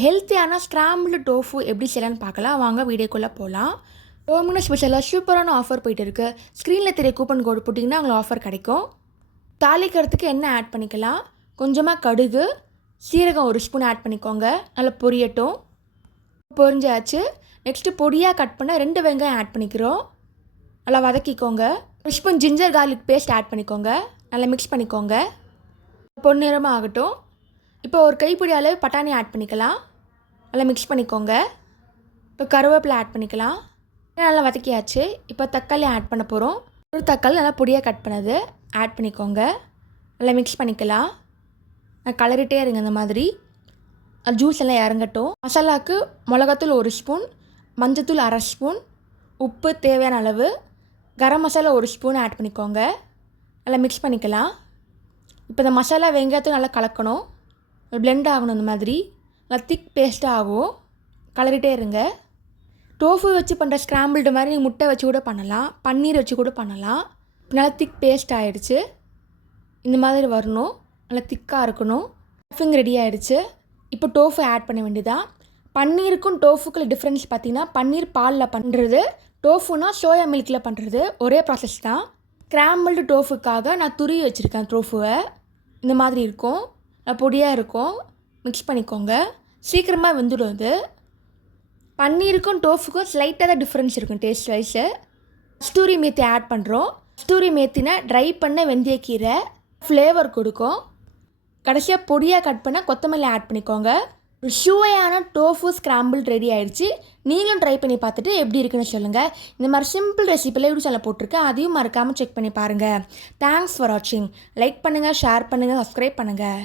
ஹெல்த்தியான scrambled tofu எப்படி செய்யலான்னு பார்க்கலாம். வாங்க வீடியோக்குள்ளே போகலாம். டோமினோஸ் ஸ்பெஷலாக சூப்பரான ஆஃபர் போயிட்டு இருக்குது. ஸ்க்ரீனில் தெரிய கூப்பன் கோடு போட்டிங்கன்னா உங்களுக்கு ஆஃபர் கிடைக்கும். தாளிக்கிறதுக்கு எண்ணெய் ஆட் பண்ணிக்கலாம். கொஞ்சமாக கடுகு, சீரகம் 1 ஸ்பூன் ஆட் பண்ணிக்கோங்க. நல்லா பொரியட்டும். பொரிஞ்சாச்சு. நெக்ஸ்ட்டு பொடியாக கட் பண்ண 2 வெங்காயம் ஆட் பண்ணிக்கிறோம். நல்லா வதக்கிக்கோங்க. 1 spoon ginger garlic paste add பண்ணிக்கோங்க. நல்லா மிக்ஸ் பண்ணிக்கோங்க. பொன்னிறமாக ஆகட்டும். இப்போ ஒரு கைப்பிடி அளவு பட்டாணி ஆட் பண்ணிக்கலாம். நல்லா மிக்ஸ் பண்ணிக்கோங்க. இப்போ கருவேப்பிலை ஆட் பண்ணிக்கலாம். நல்லா வதக்கியாச்சு. இப்போ தக்காளி ஆட் பண்ண போகிறோம். ஒரு தக்காளி நல்லா பொடியாக கட் பண்ணது ஆட் பண்ணிக்கோங்க. நல்லா மிக்ஸ் பண்ணிக்கலாம். கலரிட்டே இருங்க. இந்த மாதிரி ஜூஸ் எல்லாம் இறங்கட்டும். மசாலாவுக்கு மிளகாத்தூள் 1 ஸ்பூன், மஞ்சத்தூள் 1/2 ஸ்பூன், உப்பு தேவையான அளவு, கரம் மசாலா 1 ஸ்பூன் ஆட் பண்ணிக்கோங்க. நல்லா மிக்ஸ் பண்ணிக்கலாம். இப்போ இந்த மசாலா வெங்காயத்தை நல்லா கலக்கணும். பிளெண்ட் ஆகணும். இந்த மாதிரி நல்லா திக் பேஸ்ட்டாக ஆகும். கலரிட்டே இருங்க. டோஃபு வச்சு பண்ணுற ஸ்க்ராம்பிள்டு மாதிரி நீங்கள் முட்டை வச்சு கூட பண்ணலாம், பன்னீர் வச்சு கூட பண்ணலாம். நல்லா திக் பேஸ்ட் ஆகிடுச்சு. இந்த மாதிரி வரணும். நல்லா திக்காக இருக்கணும். ஸ்டஃபிங் ரெடி ஆகிடுச்சு. இப்போ டோஃபு ஆட் பண்ண வேண்டியதான். பன்னீருக்கும் டோஃபுக்குள்ள டிஃப்ரென்ஸ் பார்த்திங்கன்னா, பன்னீர் பாலில் பண்ணுறது, டோஃபுனா சோயா மில்கில் பண்ணுறது ஒரே ப்ராசஸ் தான். ஸ்க்ராம்பிள்டு டோஃபுக்காக நான் துருவி வச்சுருக்கேன். டோஃபுவை இந்த மாதிரி இருக்கும். பொடியாக இருக்கும். மிக்ஸ் பண்ணிக்கோங்க. சீக்கிரமாக வெந்துடும். இது பன்னீருக்கும் டோஃபுக்கும் ஸ்லைட்டாக தான் டிஃப்ரென்ஸ் இருக்கும் டேஸ்ட் வைஸு. கஸ்தூரி மேத்தி ஆட் பண்ணுறோம். கஸ்தூரி மேத்தினா ட்ரை பண்ண வெந்தயக்கீரை ஃப்ளேவர் கொடுக்கும். கடைசியாக பொடியாக கட் பண்ண கொத்தமல்லி ஆட் பண்ணிக்கோங்க. ஒரு சுவையான டோஃபு ஸ்க்ராம்பிள் ரெடி ஆகிடுச்சு. நீங்களும் ட்ரை பண்ணி பார்த்துட்டு எப்படி இருக்குன்னு சொல்லுங்கள். இந்த மாதிரி சிம்பிள் ரெசிபியில் யூடியூப் சேனல் போட்டிருக்கேன். அதையும் மறக்காமல் செக் பண்ணி பாருங்கள். தேங்க்ஸ் ஃபார் வாட்சிங். லைக் பண்ணுங்கள், ஷேர் பண்ணுங்கள், சப்ஸ்கிரைப் பண்ணுங்கள்.